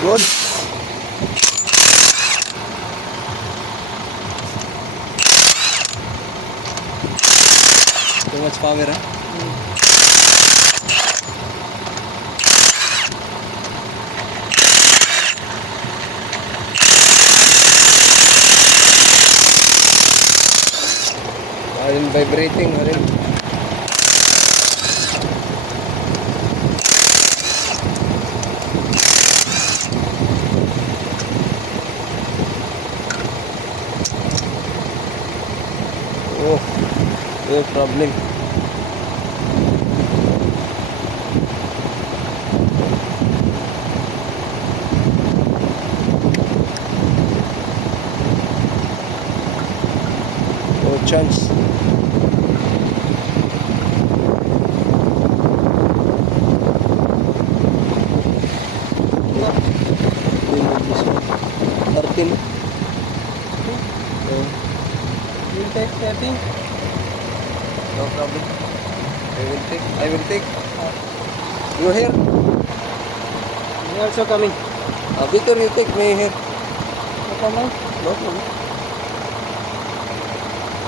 Good. Too much power, huh? Mm. Are vibrating, are Oh, no problem. No chance. Martin. Oh, take 30. no problem. I will take. I will take. You here? You also coming. Uh, Victor, you take me here. No problem. No problem.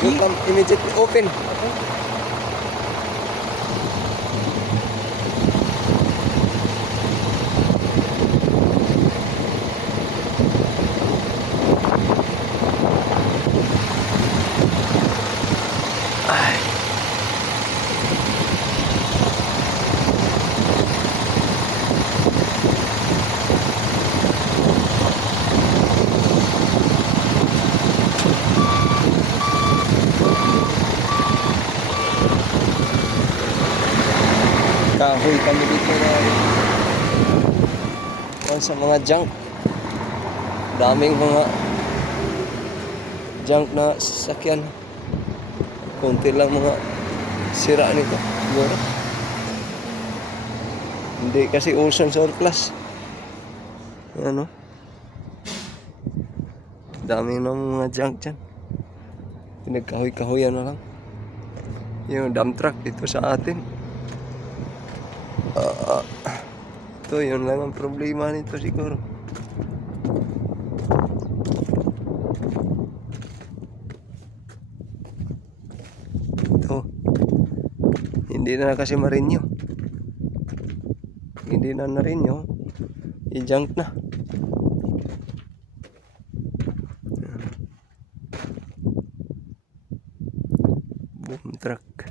You come immediately open. Okay. Kahoy kami dito na Yan sa mga junk. Daming mga junk na sasakyan. Kunti lang mga sira nito. Siguro. Hindi kasi uson surplus. Ano? Daming ng mga junk dyan. Pinagkahoy-kahoyan na lang. Yung dump truck dito sa atin. Ah, ito, yun lang ang problema nito siguro. Ito. Hindi na kasi marinyo. Hindi na narinyo. I-junk na. Boom truck.